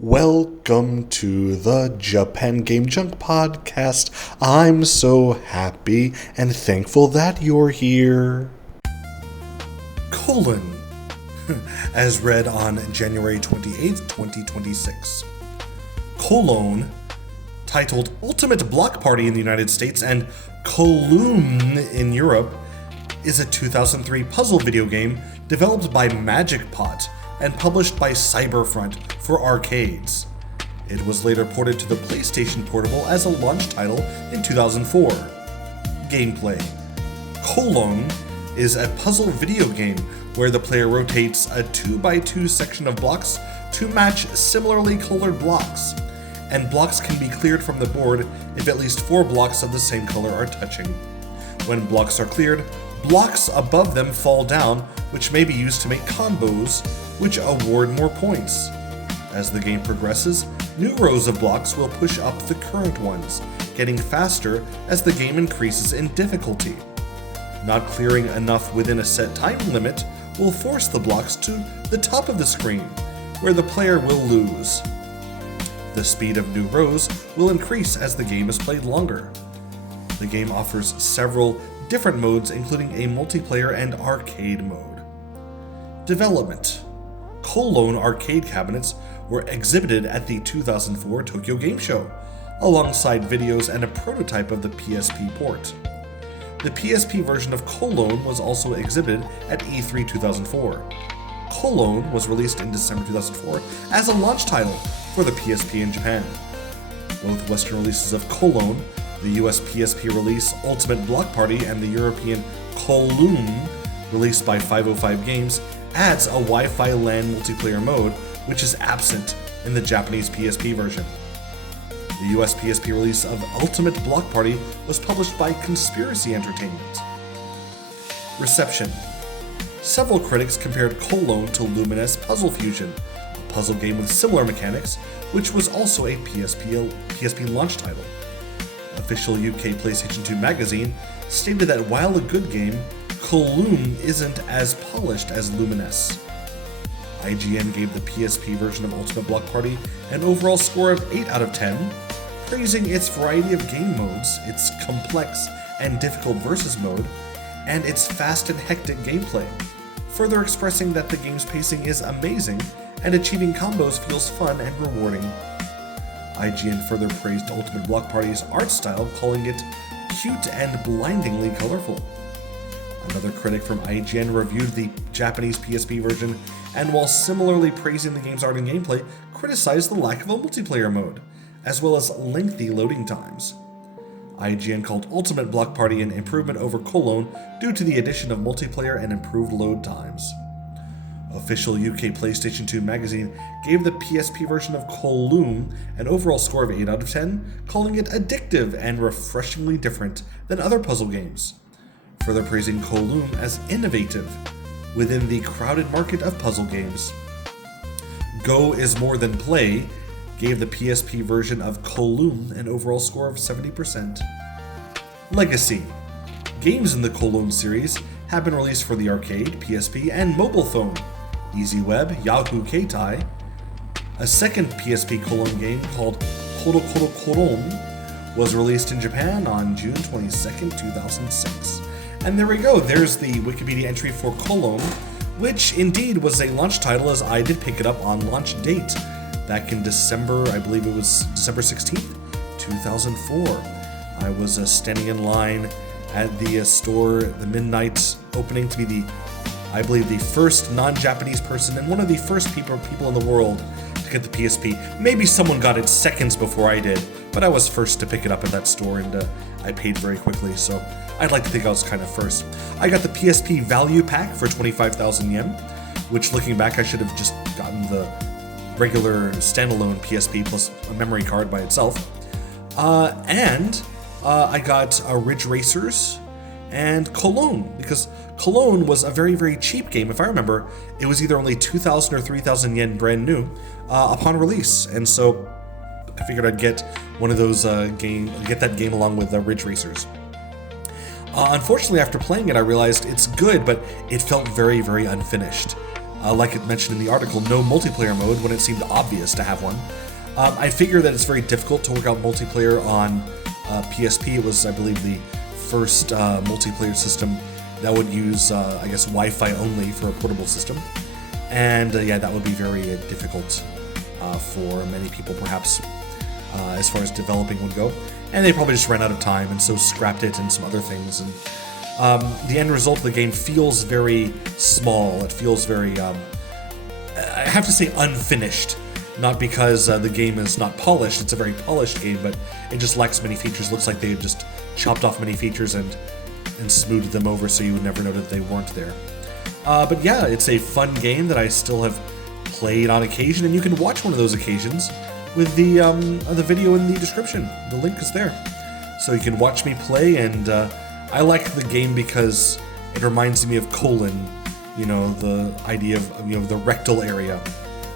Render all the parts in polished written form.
Welcome to the Japan Game Junk podcast. I'm so happy and thankful that you're here. Kollon, as read on January 28th, 2026. Kollon, titled Ultimate Block Party in the United States and Kollon in Europe, is a 2003 puzzle video game developed by Magic Pot and published by Cyberfront for arcades. It was later ported to the PlayStation Portable as a launch title in 2004. Gameplay: Kollon is a puzzle video game where the player rotates a 2x2 section of blocks to match similarly colored blocks, and blocks can be cleared from the board if at least 4 blocks of the same color are touching. When blocks are cleared, blocks above them fall down, which may be used to make combos, which award more points. As the game progresses, new rows of blocks will push up the current ones, getting faster as the game increases in difficulty. Not clearing enough within a set time limit will force the blocks to the top of the screen, where the player will lose. The speed of new rows will increase as the game is played longer. The game offers several different modes, including a multiplayer and arcade mode. Development: Kollon arcade cabinets were exhibited at the 2004 Tokyo Game Show, alongside videos and a prototype of the PSP port. The PSP version of Kollon was also exhibited at E3 2004. Kollon was released in December 2004 as a launch title for the PSP in Japan. Both Western releases of Kollon, the US PSP release Ultimate Block Party and the European Kollon, released by 505 Games, adds a Wi-Fi LAN multiplayer mode, which is absent in the Japanese PSP version. The US PSP release of Ultimate Block Party was published by Conspiracy Entertainment. Reception: several critics compared Kollon to Lumines Puzzle Fusion, a puzzle game with similar mechanics, which was also a PSP launch title. Official UK PlayStation 2 magazine stated that while a good game, Kollon isn't as polished as Lumines. IGN gave the PSP version of Ultimate Block Party an overall score of 8 out of 10, praising its variety of game modes, its complex and difficult versus mode, and its fast and hectic gameplay, further expressing that the game's pacing is amazing and achieving combos feels fun and rewarding. IGN further praised Ultimate Block Party's art style, calling it cute and blindingly colorful. Another critic from IGN reviewed the Japanese PSP version, and while similarly praising the game's art and gameplay, criticized the lack of a multiplayer mode, as well as lengthy loading times. IGN called Ultimate Block Party an improvement over Kollon due to the addition of multiplayer and improved load times. Official UK PlayStation 2 magazine gave the PSP version of Kollon an overall score of 8 out of 10, calling it addictive and refreshingly different than other puzzle games, further praising Kollon as innovative within the crowded market of puzzle games. Go is More Than Play gave the PSP version of Kollon an overall score of 70%. Legacy: games in the Kollon series have been released for the arcade, PSP, and mobile phone, Easy Web, Yahoo Keitai. A second PSP Kollon game called Kollon was released in Japan on June 22nd, 2006. And there we go, there's the Wikipedia entry for Kollon, which indeed was a launch title, as I did pick it up on launch date back in December, I believe it was December 16th, 2004. I was standing in line at the store, the midnight opening, to be I believe the first non-Japanese person and one of the first people in the world to get the PSP. Maybe someone got it seconds before I did, but I was first to pick it up at that store, and I paid very quickly, so I'd like to think I was kind of first. I got the PSP value pack for 25,000 yen, which, looking back, I should have just gotten the regular standalone PSP plus a memory card by itself. I got Ridge Racers and Kollon, because Kollon was a very, very cheap game. If I remember, it was either only 2,000 or 3,000 yen brand new upon release, and so I figured I'd get one of those get that game along with Ridge Racers. Unfortunately, after playing it, I realized it's good, but it felt very, very unfinished. like it mentioned in the article, no multiplayer mode when it seemed obvious to have one. I figure that it's very difficult to work out multiplayer on PSP. It was, I believe, the first multiplayer system that would use, I guess, Wi-Fi only for a portable system. And yeah, that would be very difficult for many people, perhaps, as far as developing would go. And they probably just ran out of time and so scrapped it and some other things. And the end result of the game feels very small. It feels very, I have to say, unfinished. Not because the game is not polished, it's a very polished game, but it just lacks many features. It looks like they just chopped off many features and smoothed them over so you would never know that they weren't there. But yeah, it's a fun game that I still have played on occasion, and you can watch one of those occasions with the video in the description. The link is there. So you can watch me play, and I like the game because it reminds me of Kollon, you know, the idea of, you know, the rectal area,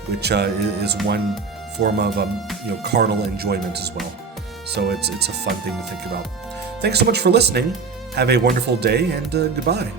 which is one form of carnal enjoyment as well. So it's a fun thing to think about. Thanks so much for listening. Have a wonderful day, and goodbye.